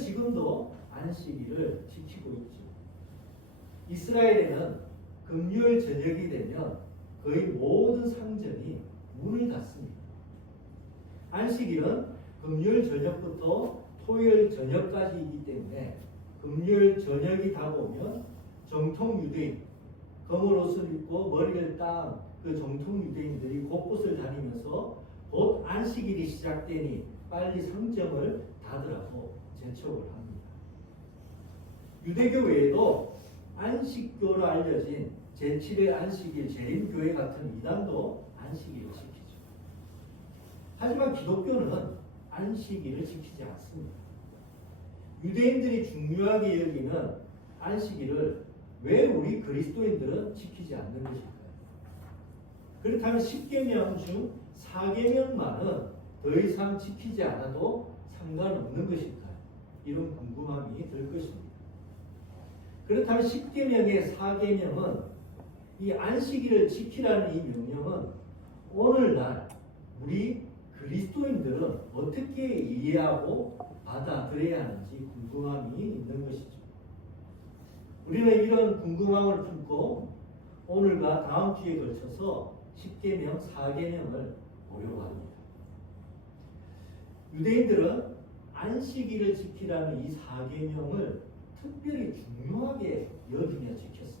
지금도 안식일을 지키고 있죠. 이스라엘에는 금요일 저녁이 되면 거의 모든 상점이 문을 닫습니다. 안식일은 금요일 저녁부터 토요일 저녁까지이기 때문에 금요일 저녁이 다 보면 정통 유대인, 검은 옷을 입고 머리를 딴 그 정통 유대인들이 곳곳을 다니면서 곧 안식일이 시작되니 빨리 상점을 닫으라고 재촉을 합니다. 유대교 외에도 안식교로 알려진 제7의 안식일 재림교회 같은 이단도 안식일을 지키죠. 하지만 기독교는 안식일을 지키지 않습니다. 유대인들이 중요하게 여기는 안식일을 왜 우리 그리스도인들은 지키지 않는 것일까요? 그렇다면 10계명 중 4계명만은 더 이상 지키지 않아도 상관없는 것일까요? 이런 궁금함이 들 것입니다. 그렇다면 10계명의 4계명은 이 안식일을 지키라는 이 명령은 오늘날 우리 그리스도인들은 어떻게 이해하고 받아들여야 하는지 궁금함이 있는 것이죠. 우리는 이런 궁금함을 품고 오늘과 다음 주에 걸쳐서 10계명, 4계명을 보려고 합니다. 유대인들은 안식일을 지키라는 이 4계명을 특별히 중요하게 여기며 지켰습니다.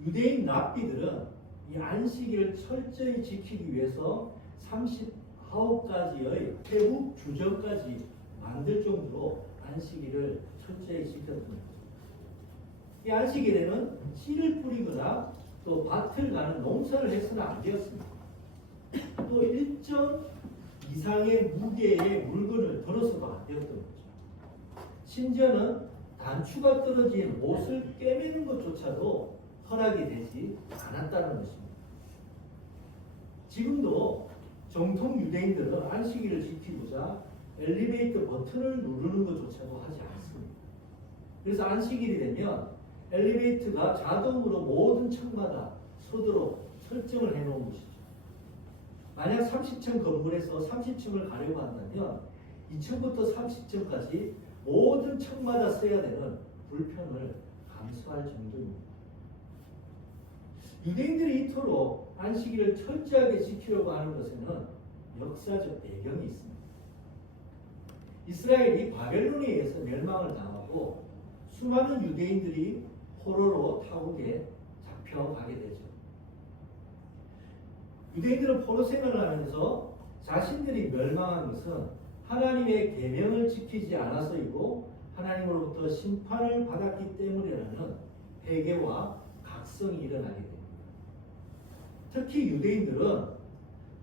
유대인 랍비들은 이 안식일을 철저히 지키기 위해서 39가지의 태국 규정까지 만들 정도로 안식일을 철저히 지켰습니다. 이 안식일에는 씨를 뿌리거나 또 밭을 가는 농사를 해서는 안 되었습니다. 또 일정 이상의 무게의 물건을 들어서도 안 되었던 거죠. 심지어는 단추가 떨어진 옷을 꿰매는 것조차도 허락이 되지 않았다는 것입니다. 지금도 정통 유대인들은 안식일을 지키고자 엘리베이터 버튼을 누르는 것조차도 하지 않습니다. 그래서 안식일이 되면 엘리베이터가 자동으로 모든 층마다 서도록 설정을 해놓은 것이죠. 만약 30층 건물에서 30층을 가려고 한다면 2층부터 30층까지 모든 층마다 써야 되는 불편을 감수할 정도입니다. 유대인들이 이토록 안식일을 철저하게 지키려고 하는 것에는 역사적 배경이 있습니다. 이스라엘이 바벨론에 의해서 멸망을 당하고 수많은 유대인들이 포로로 타국에 잡혀가게 되죠. 유대인들은 포로 생활을 하면서 자신들이 멸망한 것은 하나님의 계명을 지키지 않아서이고 하나님으로부터 심판을 받았기 때문이라는 회개와 각성이 일어나게 됩니다. 특히 유대인들은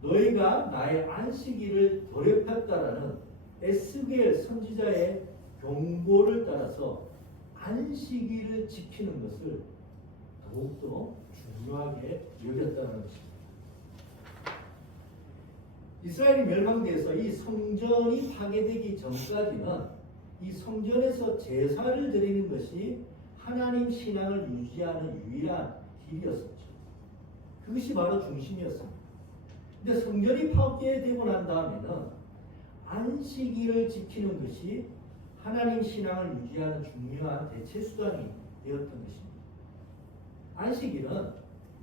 너희가 나의 안식일을 더럽혔다라는 에스겔 선지자의 경고를 따라서 안식일을 지키는 것을 더욱더 중요하게 여겼다는 것입니다. 이스라엘이 멸망돼서 이 성전이 파괴되기 전까지는 이 성전에서 제사를 드리는 것이 하나님 신앙을 유지하는 유일한 길이었었죠. 그것이 바로 중심이었습니다. 근데 성전이 파괴되고 난 다음에는 안식일을 지키는 것이 하나님 신앙을 유지하는 중요한 대체 수단이 되었던 것입니다. 안식일은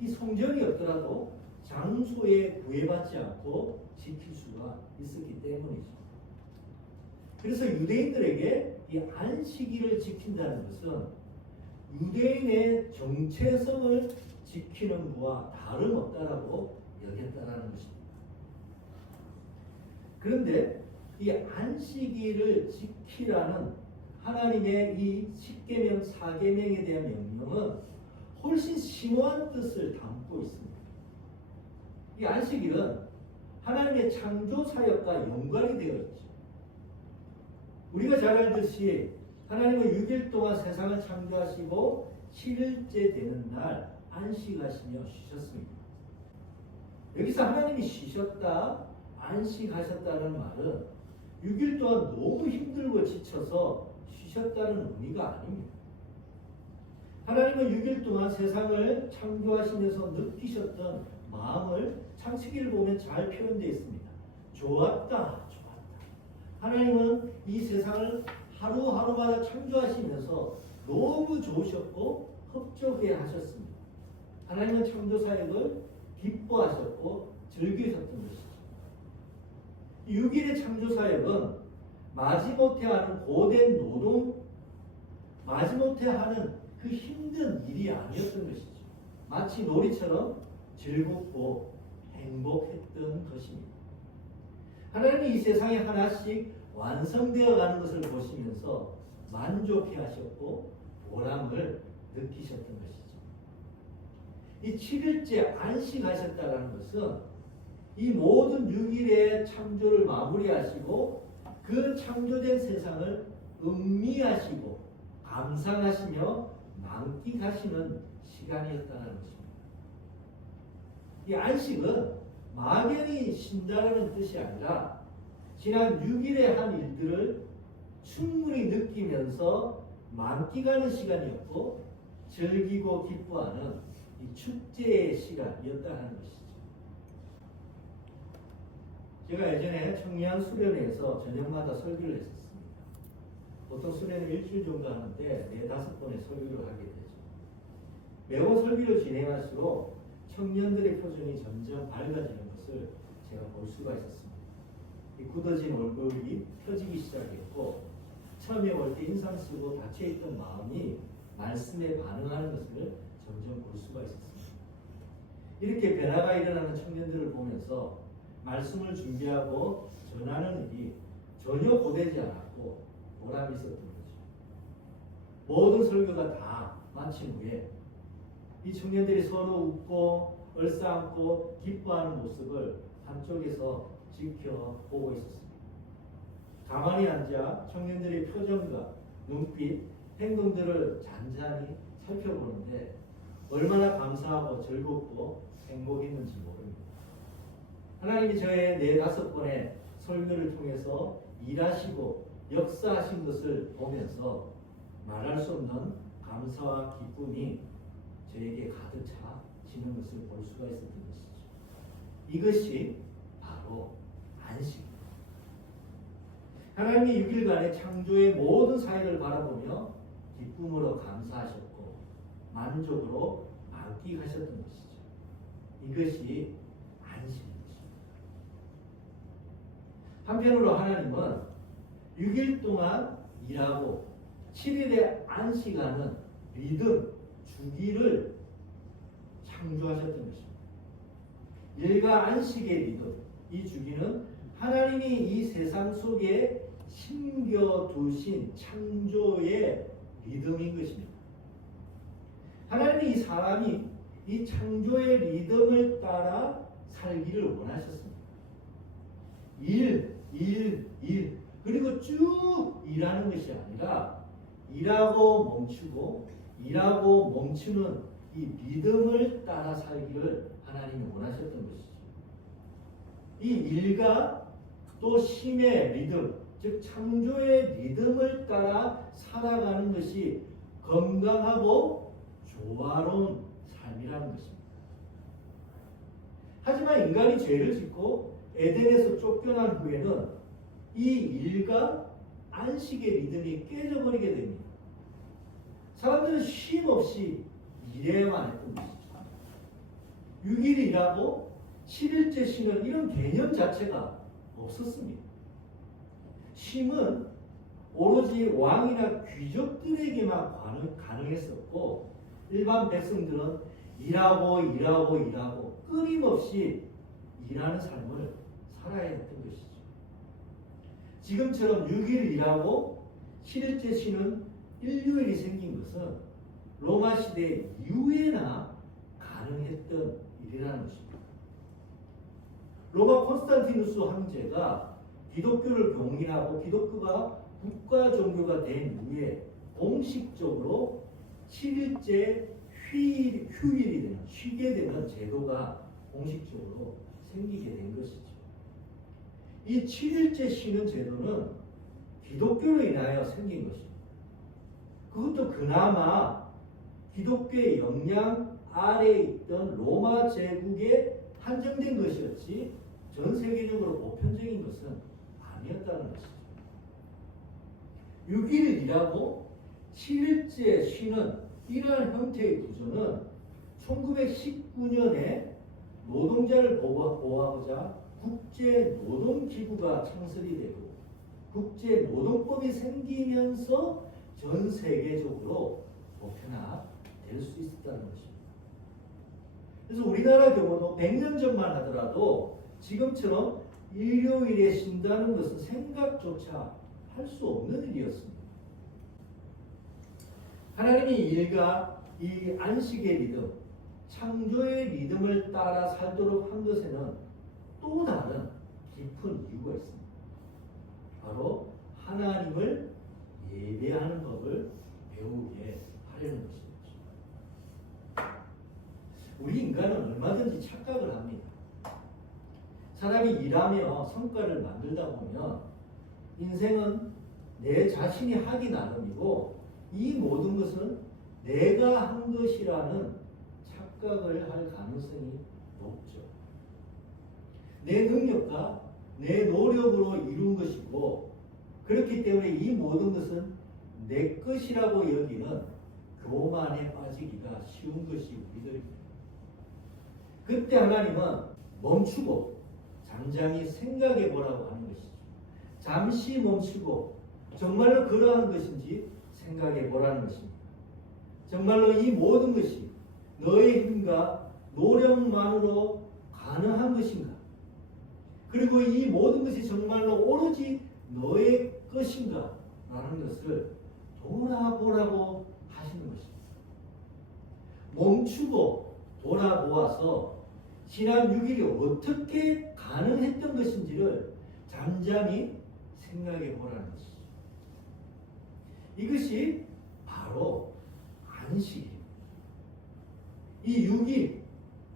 이 성전이 없더라도 장소에 구애받지 않고 지킬 수가 있었기 때문이죠. 그래서 유대인들에게 이 안식일을 지킨다는 것은 유대인의 정체성을 지키는 것과 다름없다라고 여겼다는 것입니다. 그런데 이 안식일을 지키라는 하나님의 이 10계명, 4계명에 대한 명령은 훨씬 심오한 뜻을 담고 있습니다. 이 안식일은 하나님의 창조 사역과 연관이 되어 있죠. 우리가 잘 알듯이 하나님은 6일 동안 세상을 창조하시고 7일째 되는 날 안식하시며 쉬셨습니다. 여기서 하나님이 쉬셨다, 안식하셨다는 말은 6일 동안 너무 힘들고 지쳐서 쉬셨다는 의미가 아닙니다. 하나님은 6일 동안 세상을 창조하시면서 느끼셨던 마음을 창세기를 보면 잘 표현되어 있습니다. 좋았다, 좋았다. 하나님은 이 세상을 하루하루마다 창조하시면서 너무 좋으셨고 흡족해 하셨습니다. 하나님은 창조 사역을 기뻐하셨고 즐기셨던 것이죠. 6일의 창조 사역은 마지못해 하는 고된 노동, 마지못해 하는 그 힘든 일이 아니었던 것이죠. 마치 놀이처럼 즐겁고 행복했던 것입니다. 하나님이 이 세상에 하나씩 완성되어 가는 것을 보시면서 만족해 하셨고 보람을 느끼셨던 것이죠. 이 7일째 안식하셨다는 것은 이 모든 6일의 창조를 마무리하시고 그 창조된 세상을 음미하시고 감상하시며 만끽하시는 시간이었다는 것입니다. 이 안식은 막연히 쉰다는 뜻이 아니라 지난 6일의 한 일들을 충분히 느끼면서 만끽하는 시간이었고 즐기고 기뻐하는 이 축제의 시간이었다는 것이죠. 제가 예전에 청량 수련회에서 저녁마다 설교를 했었습니다. 보통 수련을 일주일 정도 하는데 4-5번의 설교를 하게 되죠. 매번 설교를 진행할수록 청년들의 표정이 점점 밝아지는 것을 제가 볼 수가 있었습니다. 이 굳어진 얼굴이 펴지기 시작했고 처음에 올 때 인상 쓰고 닫혀있던 마음이 말씀에 반응하는 것을 점점 볼 수가 있었습니다. 이렇게 변화가 일어나는 청년들을 보면서 말씀을 준비하고 전하는 일이 전혀 고되지 않았고 보람이 있었던 거죠. 모든 설교가 다 마친 후에 이 청년들이 서로 웃고 얼싸안고 기뻐하는 모습을 한쪽에서 지켜보고 있었습니다. 가만히 앉아 청년들의 표정과 눈빛, 행동들을 잔잔히 살펴보는데 얼마나 감사하고 즐겁고 행복했는지 모릅니다. 하나님이 저의 4-5번의 설교를 통해서 일하시고 역사하신 것을 보면서 말할 수 없는 감사와 기쁨이 저에게 가득 차지는 것을 볼 수가 있었던 것이죠. 이것이 바로 안식입니다. 하나님이 6일간의 창조의 모든 사역을 바라보며 기쁨으로 감사하셨고 만족으로 만끽하셨던 것이죠. 이것이 안식입니다. 한편으로 하나님은 6일 동안 일하고 7일에 안식하는 리듬, 주기를 창조하셨던 것입니다. 일과 안식의 리듬, 이 주기는 하나님이 이 세상 속에 심겨두신 창조의 리듬인 것입니다. 하나님이 이 사람이 이 창조의 리듬을 따라 살기를 원하셨습니다. 일, 그리고 쭉 일하는 것이 아니라 일하고 멈추고 일하고 멈추는 이 리듬을 따라 살기를 하나님이 원하셨던 것이죠. 이 일과 또 쉼의 리듬, 즉 창조의 리듬을 따라 살아가는 것이 건강하고 조화로운 삶이라는 것입니다. 하지만 인간이 죄를 짓고 에덴에서 쫓겨난 후에는 이 일과 안식의 리듬이 깨져버리게 됩니다. 사람들은 쉼 없이 일해야만 했던 것이죠. 6일 일하고 7일째 쉬는 이런 개념 자체가 없었습니다. 쉼은 오로지 왕이나 귀족들에게만 가능했었고 일반 백성들은 일하고 끊임없이 일하는 삶을 살아야 했던 것이죠. 지금처럼 6일 일하고 7일째 쉬는 인류일이 생긴 것은 로마 시대 이후에나 가능했던 일이라는 것입니다. 로마 콘스탄티누스 황제가 기독교를 봉인하고 기독교가 국가 종교가 된 후에 공식적으로 7일째 휴일이 되는, 쉬게 되는 제도가 공식적으로 생기게 된 것이죠. 이 7일째 쉬는 제도는 기독교로 인하여 생긴 것입니다. 그것도 그나마 기독교의 영향 아래에 있던 로마 제국에 한정된 것이었지 전 세계적으로 보편적인 것은 아니었다는 것이죠. 6일 일하고 7일째 쉬는 이러한 형태의 구조는 1919년에 노동자를 보호하고자 국제노동기구가 창설이 되고 국제노동법이 생기면서 전 세계적으로 보편화될 수 있었다는 것입니다. 그래서 우리나라 경우도 100년 전만 하더라도 지금처럼 일요일에 쉰다는 것은 생각조차 할 수 없는 일이었습니다. 하나님이 일과 이 안식의 리듬, 창조의 리듬을 따라 살도록 한 것에는 또 다른 깊은 이유가 있습니다. 바로 하나님을 예배하는 법을 배우게 하려는 것입니다. 우리 인간은 얼마든지 착각을 합니다. 사람이 일하며 성과를 만들다 보면 인생은 내 자신이 하기 나름이고 이 모든 것은 내가 한 것이라는 착각을 할 가능성이 높죠. 내 능력과 내 노력으로 이룬 것이고 그렇기 때문에 이 모든 것은 내 것이라고 여기는 교만에 빠지기가 쉬운 것이 우리들입니다. 그때 하나님은 멈추고 잠잠히 생각해 보라고 하는 것이죠. 잠시 멈추고 정말로 그러한 것인지 생각해 보라는 것입니다. 정말로 이 모든 것이 너의 힘과 노력만으로 가능한 것인가? 그리고 이 모든 것이 정말로 오로지 너의 것인가? 라는 것을 돌아보라고 하시는 것입니다. 멈추고 돌아보아서 지난 6일이 어떻게 가능했던 것인지를 잠잠히 생각해 보라는 것이죠. 이것이 바로 안식입니다. 이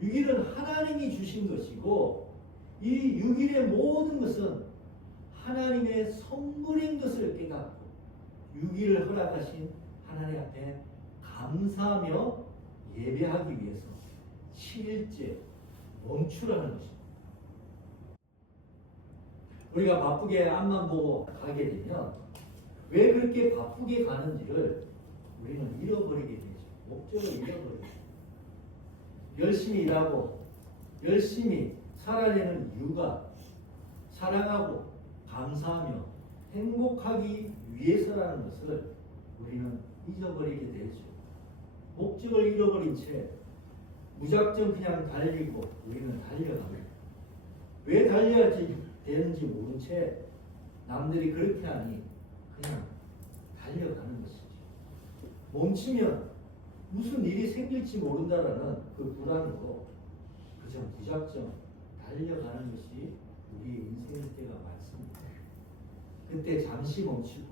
6일은 하나님이 주신 것이고 이 6일의 모든 것은 하나님의 선물인 것을 깨닫고 6일을 허락하신 하나님 앞에 감사하며 예배하기 위해서 7일째 멈추라는 것입니다. 우리가 바쁘게 앞만 보고 가게 되면 왜 그렇게 바쁘게 가는지를 우리는 잃어버리게 되죠. 목적을 잃어버리죠. 열심히 일하고 열심히 살아내는 이유가 사랑하고 감사하며 행복하기 위해서라는 것을 우리는 잊어버리게 되죠. 목적을 잃어버린 채 무작정 그냥 달리고 우리는 달려갑니다. 왜 달려야 되는지 모른 채 남들이 그렇게 하니 그냥 달려가는 것이죠. 멈추면 무슨 일이 생길지 모른다라는 그 불안으로 그저 무작정 달려가는 것이 우리의 인생일 때가 많습니다. 그때 잠시 멈추고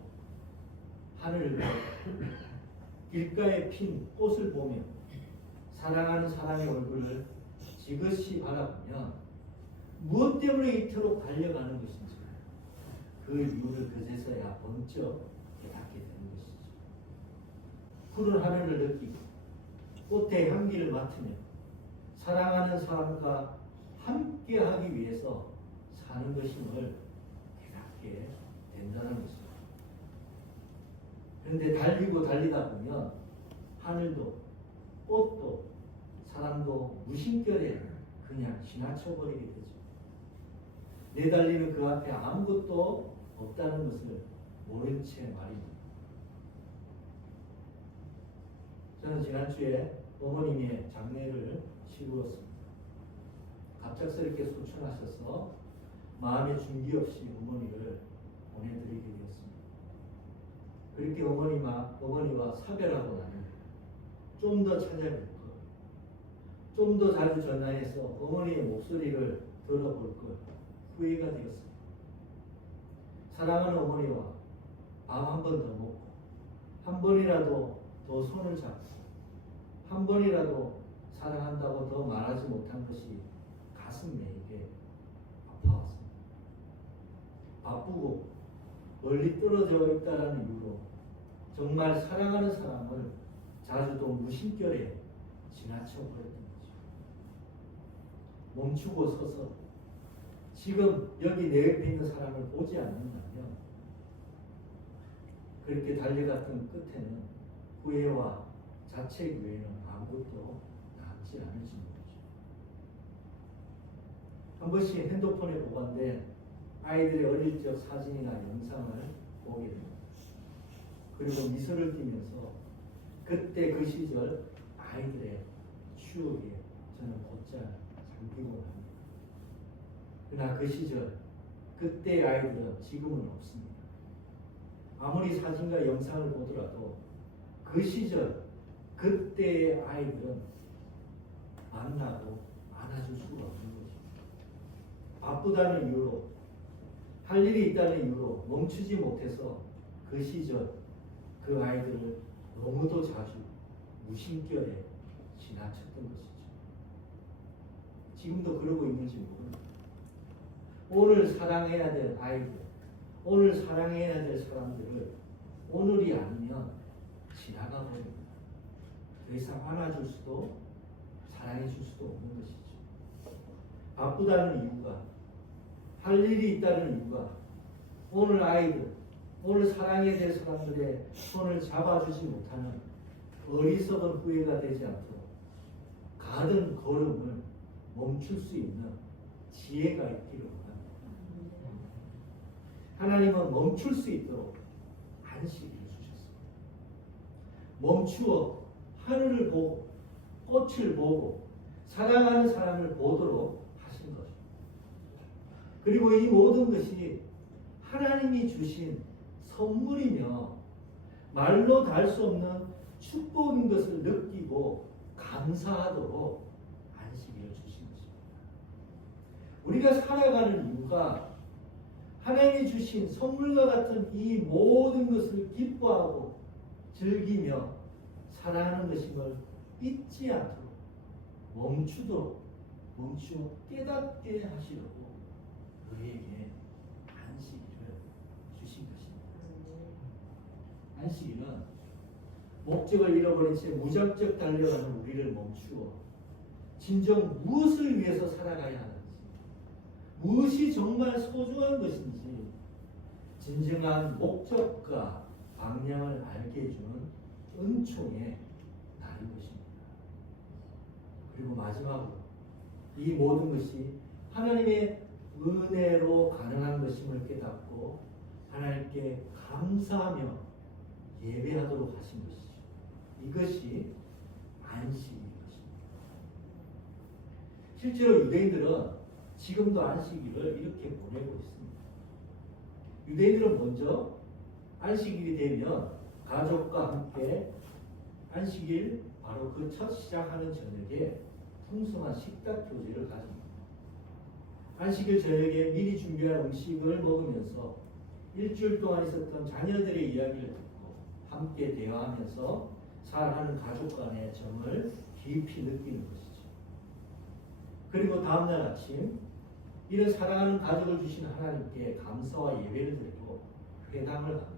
하늘을 보고 길가에 핀 꽃을 보며 사랑하는 사람의 얼굴을 지그시 바라보면 무엇 때문에 이토록 달려가는 것인지 그 이유를 그제서야 번쩍 깨닫게 되는 것이죠. 푸른 하늘을 느끼고 꽃의 향기를 맡으며 사랑하는 사람과 함께하기 위해서 사는 것임을 깨닫게 된다는 것입니다. 그런데 달리고 달리다 보면 하늘도 꽃도 사람도 무심결에 그냥 지나쳐버리게 되죠. 내달리는 그 앞에 아무것도 없다는 것을 모른 채 말입니다. 저는 지난주에 어머님의 장례를 치루었습니다. 갑작스럽게 소천하셔서 마음의 준비 없이 어머니를 보내드리게 되었습니다. 그렇게 어머니와 사별하고 나니 좀 더 찾아뵐 것, 좀 더 자주 전화해서 어머니의 목소리를 들어볼 것 후회가 되었습니다. 사랑하는 어머니와 밥 한 번 더 먹고 한 번이라도 더 손을 잡고 한 번이라도 사랑한다고 더 말하지 못한 것이 가슴에 이게 아파왔습니다. 바쁘고 멀리 떨어져 있다는 이유로 정말 사랑하는 사람을 자주도 무심결에 지나쳐버렸던 거죠. 멈추고 서서 지금 여기 내 옆에 있는 사람을 보지 않는다면 그렇게 달려갔던 끝에는 후회와 자책 외에는 아무것도 남지 않을 정도죠. 한 번씩 핸드폰에 보관된 아이들의 어릴 적 사진이나 영상을 보게 됩니다. 그리고 미소를 띠면서 그때 그 시절 아이들의 추억에 저는 곧잘 잠기곤 합니다. 그러나 그 시절 그때의 아이들은 지금은 없습니다. 아무리 사진과 영상을 보더라도 그 시절 그때의 아이들은 만나고 안아줄 수가 없는 것입니다. 바쁘다는 이유로, 할 일이 있다는 이유로 멈추지 못해서 그 시절 그 아이들을 너무도 자주 무심결에 지나쳤던 것이죠. 지금도 그러고 있는지 모릅니다. 오늘 사랑해야 될 아이들, 오늘 사랑해야 될 사람들을 오늘이 아니면 지나가 버립니다. 더 이상 안아줄 수도 사랑해 줄 수도 없는 것이죠. 바쁘다는 이유가, 할 일이 있다는 이유가 오늘 아이들, 오늘 사랑해야 될 사람들의 손을 잡아주지 못하는 어리석은 후회가 되지 않도록 가던 걸음을 멈출 수 있는 지혜가 있기를 원합니다. 하나님은 멈출 수 있도록 안식일을 주셨습니다. 멈추어 하늘을 보고 꽃을 보고 사랑하는 사람을 보도록 하신 거죠. 그리고 이 모든 것이 하나님이 주신 선물이며 말로 다 할 수 없는 축복인 것을 느끼고 감사하도록 안식일을 주신 것입니다. 우리가 살아가는 이유가 하나님이 주신 선물과 같은 이 모든 것을 기뻐하고 즐기며 살아가는 것임을 잊지 않도록 멈추어 깨닫게 하시려고 우리에게 안식일을 주신 것입니다. 안식일은 목적을 잃어버린 채 무작정 달려가는 우리를 멈추어 진정 무엇을 위해서 살아가야 하는지, 무엇이 정말 소중한 것인지 진정한 목적과 방향을 알게 해주는 은총의 날인 것입니다. 그리고 마지막으로 이 모든 것이 하나님의 은혜로 가능한 것임을 깨닫고 하나님께 감사하며 예배하도록 하신 것이죠. 이것이 안식인 것입니다. 실제로 유대인들은 지금도 안식일을 이렇게 보내고 있습니다. 유대인들은 먼저 안식일이 되면 가족과 함께 안식일 바로 그 첫 시작하는 저녁에 풍성한 식탁 교제를 가집니다. 안식일 저녁에 미리 준비한 음식을 먹으면서 일주일 동안 있었던 자녀들의 이야기를 듣고 함께 대화하면서 살아가는 가족 간의 정을 깊이 느끼는 것이죠. 그리고 다음날 아침 이런 사랑하는 가족을 주신 하나님께 감사와 예배를 드리고 회당을 합니다.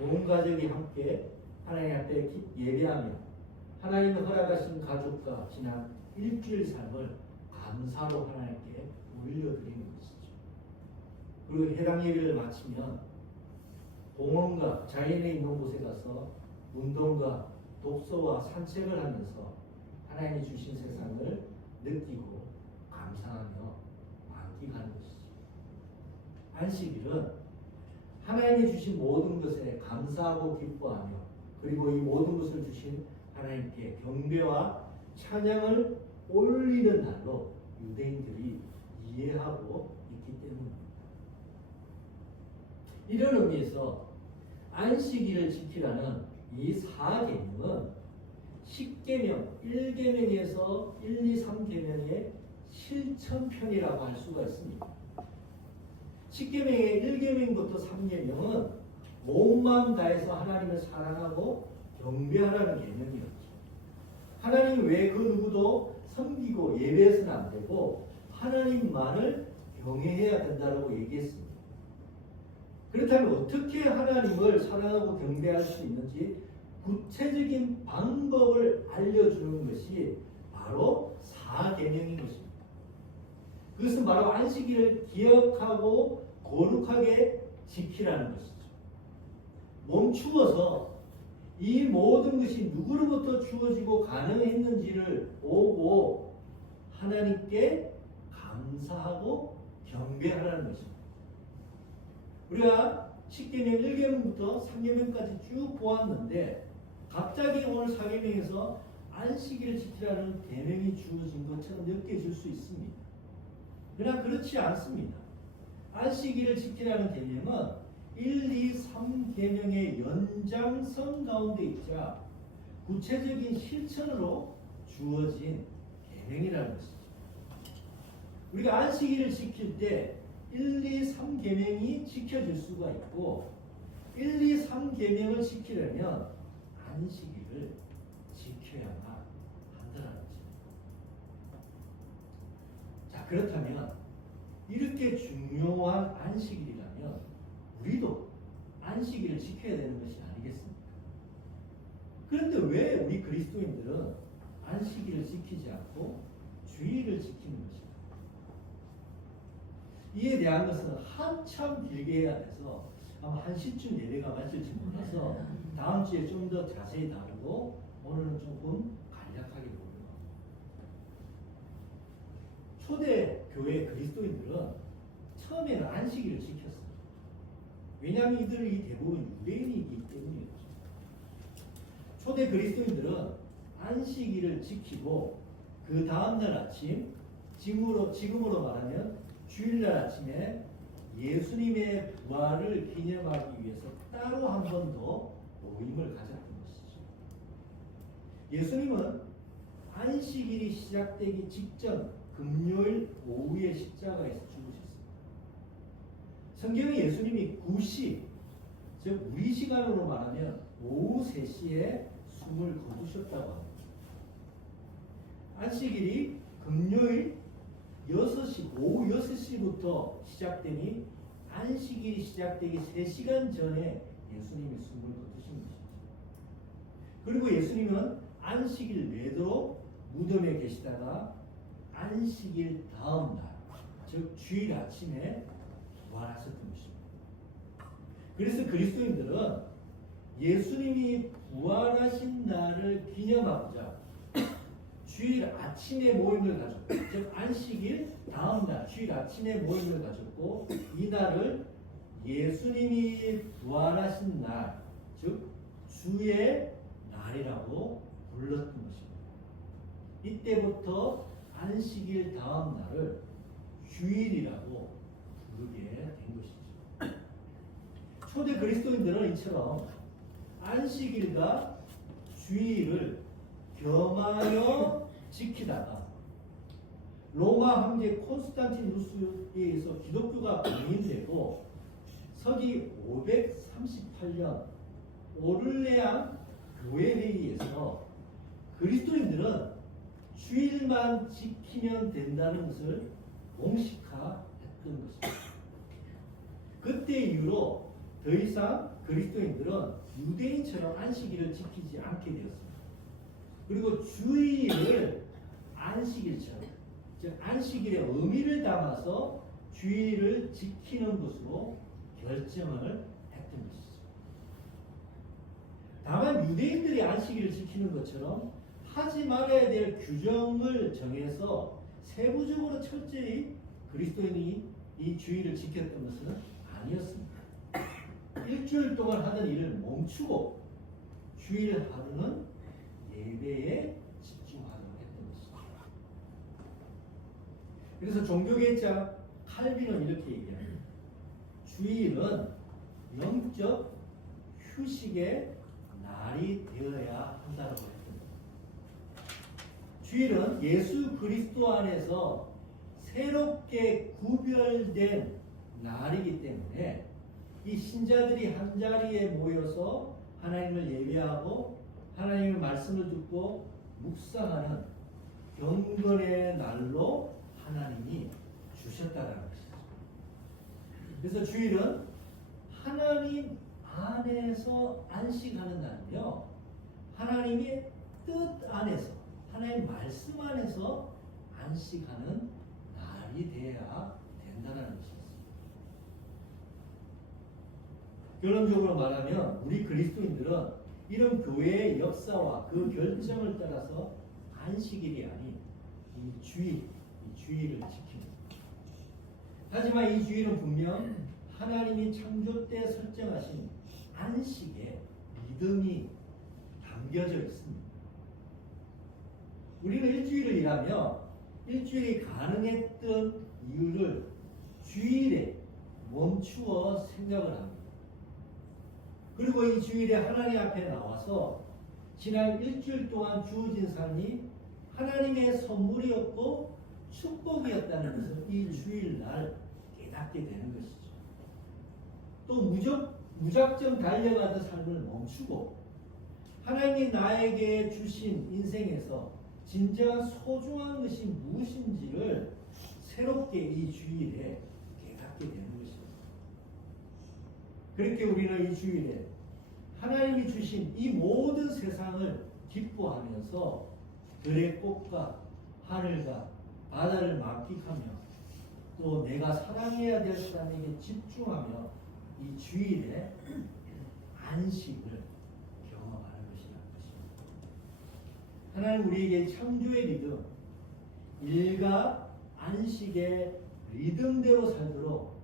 온 가족이 함께 하나님 앞에 예배하며 하나님이 허락하신 가족과 지난 일주일 삶을 감사로 하나님께 올려드리는 것이죠. 그리고 회당 예배를 마치면 공원과 자연에 있는 곳에 가서 운동과 독서와 산책을 하면서 하나님이 주신 세상을 느끼고 감사하며 만끽하는 것이죠. 안식일은 하나님이 주신 모든 것에 감사하고 기뻐하며 그리고 이 모든 것을 주신 하나님께 경배와 찬양을 올리는 날로 유대인들이 이해하고 있기 때문입니다. 이런 의미에서 안식일을 지키라는 이 4계명은 10계명, 1계명에서 1, 2, 3계명의 실천편이라고 할 수가 있습니다. 10계명의 1계명부터 3계명은 온 마음 다해서 하나님을 사랑하고 경배하라는 계명이었죠. 하나님 외에 그 누구도 섬기고 예배해서는 안 되고 하나님만을 경외해야 된다고 얘기했습니다. 그렇다면 어떻게 하나님을 사랑하고 경배할 수 있는지 구체적인 방법을 알려주는 것이 바로 4계명인 것입니다. 그것은 바로 안식일을 기억하고 거룩하게 지키라는 것이죠. 멈추어서 이 모든 것이 누구로부터 주어지고 가능했는지를 보고 하나님께 감사하고 경배하라는 것입니다. 우리가 10계명 1계명부터 3계명까지 쭉 보았는데 갑자기 오늘 4계명에서 안식일을 지키라는 계명이 주어진 것처럼 느껴질 수 있습니다. 그러나 그렇지 않습니다. 안식일을 지키라는 계명은 1, 2, 3계명의 연장선 가운데 있자 구체적인 실천으로 주어진 계명이라는 것이죠. 우리가 안식일을 지킬 때 1, 2, 3계명이 지켜질 수가 있고 1, 2, 3계명을 지키려면 안식일을 지켜야만 한다는 거죠. 자, 그렇다면 이렇게 중요한 안식일이라면 우리도 안식일을 지켜야 되는 것이 아니겠습니까? 그런데 왜 우리 그리스도인들은 안식일을 지키지 않고 주일을 지키는 것일까? 이에 대한 것은 한참 길게 해야 돼서 아마 1시쯤 예배가 마칠지 몰라서 다음 주에 좀 더 자세히 다루고 오늘은 조금 간략하게 보고요. 초대 교회 그리스도인들은 처음에는 안식일을 지켰어요. 왜냐하면 이들이 대부분 유대인이기 때문이었죠. 초대 그리스도인들은 안식일을 지키고 그 다음날 아침 지금으로 말하면 주일날 아침에 예수님의 부활을 기념하기 위해서 따로 한 번 더 모임을 가졌던 것이죠. 예수님은 안식일이 시작되기 직전 금요일 오후에 십자가에서 죽으셨습니다. 성경에 예수님이 9시, 즉 우리 시간으로 말하면 오후 3시에 숨을 거두셨다고 합니다. 안식일이 금요일 6시, 오후 6시부터 시작되니 안식일이 시작되기 3시간 전에 예수님이 숨을 거두신 것이죠. 그리고 예수님은 안식일 내도록 무덤에 계시다가 안식일 다음 날, 즉 주일 아침에 부활하셨던 것입니다. 그래서 그리스도인들은 예수님이 부활하신 날을 기념하고자 주일 아침에 모임을 가졌고, 즉 안식일 다음 날 주일 아침에 모임을 가졌고, 이 날을 예수님이 부활하신 날, 즉 주의 날이라고 불렀던 것입니다. 이때부터 안식일 다음 날을 주일이라고 부르게 된 것이죠. 초대 그리스도인들은 이처럼 안식일과 주일을 겸하여 지키다가 로마 황제 콘스탄티누스에 의해서 기독교가 봉인되고 서기 538년 오를레안 교회회의에서 그리스도인들은 주일만 지키면 된다는 것을 공식화했던 것입니다. 그때 이후로 더 이상 그리스도인들은 유대인처럼 안식일을 지키지 않게 되었습니다. 그리고 주일을 안식일처럼, 즉 안식일의 의미를 담아서 주일을 지키는 것으로 결정을 했던 것이죠. 다만 유대인들이 안식일을 지키는 것처럼 하지 말아야 될 규정을 정해서 세부적으로 철저히 그리스도인이 이 주일을 지켰던 것은 아니었습니다. 일주일 동안 하던 일을 멈추고 주일 하루는 예배에 집중하도록 했던 것입니다. 그래서 종교개혁자 칼빈은 이렇게 얘기합니다. 주일은 영적 휴식의 날이 되어야 한다고 했습니다. 주일은 예수 그리스도 안에서 새롭게 구별된 날이기 때문에 이 신자들이 한 자리에 모여서 하나님을 예배하고 하나님의 말씀을 듣고 묵상하는 경건의 날로 하나님이 주셨다는 것이죠. 그래서 주일은 하나님 안에서 안식하는 날이며 하나님의 뜻 안에서, 하나님의 말씀 안에서 안식하는 날이 되어야 된다는 것이죠. 결론적으로 말하면 우리 그리스도인들은 이런 교회의 역사와 그 결정을 따라서 안식일이 아닌 이 주일을 지킵니다. 하지만 이 주일은 분명 하나님이 창조 때 설정하신 안식의 리듬이 담겨져 있습니다. 우리는 일주일을 일하며 일주일이 가능했던 이유를 주일에 멈추어 생각을 합니다. 그리고 이 주일에 하나님 앞에 나와서 지난 일주일 동안 주어진 삶이 하나님의 선물이었고 축복이었다는 것을 이 주일날 깨닫게 되는 것이죠. 또 무작정 달려가던 삶을 멈추고 하나님이 나에게 주신 인생에서 진정한 소중한 것이 무엇인지를 새롭게 이 주일에 깨닫게 되는 것입니다. 그렇게 우리는 이 주일에 하나님이 주신 이 모든 세상을 기뻐하면서 들의 꽃과 하늘과 바다를 만끽하며 또 내가 사랑해야 될 사람에게 집중하며 이 주일에 안식을 경험하는 것이라는 것입니다. 하나님 우리에게 창조의 리듬, 일과 안식의 리듬대로 살도록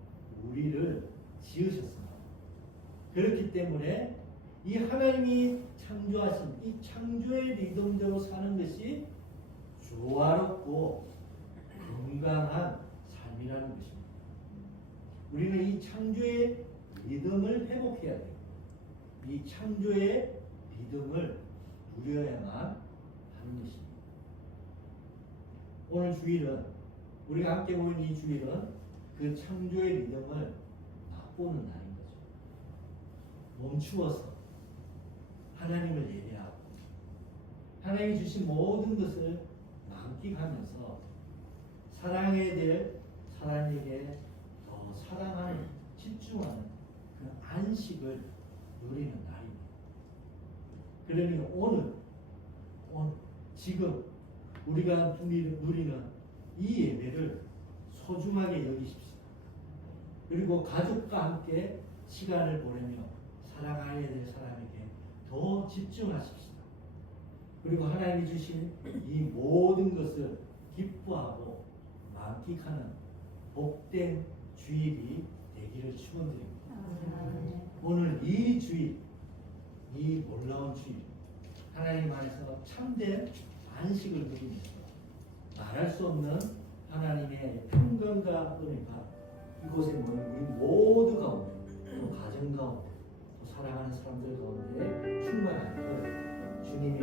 우리를 지으셨습니다. 그렇기 때문에 이 하나님이 창조하신 이 창조의 리듬대로 사는 것이 조화롭고 건강한 삶이라는 것입니다. 우리는 이 창조의 리듬을 회복해야 돼요. 이 창조의 리듬을 누려야만 하는 것입니다. 오늘 주일은 우리가 함께 모인 이 주일은 그 창조의 리듬을 맛보는 날인 거죠. 멈추어서 하나님을 예배하고 하나님이 주신 모든 것을 만끽하면서 사랑해야 될 사람에게 더 사랑하는, 집중하는 그 안식을 누리는 날입니다. 그러니 오늘 지금 우리가 누리는 이 예배를 소중하게 여기십시오. 그리고 가족과 함께 시간을 보내며 사랑해야 될 사람에게 더 집중하십시오. 그리고 하나님이 주신 이 모든 것을 기뻐하고 만끽하는 복된 주일이 되기를 축원드립니다. 오늘 이 주일, 이 놀라운 주일, 하나님 안에서 참된 안식을 누리면서 말할 수 없는 하나님의 평강과 은혜가 이곳에 모인 우리 모두 가운데, 또 가정 가운데, 또 사랑하는 사람들 가운데 충만하기를 주님의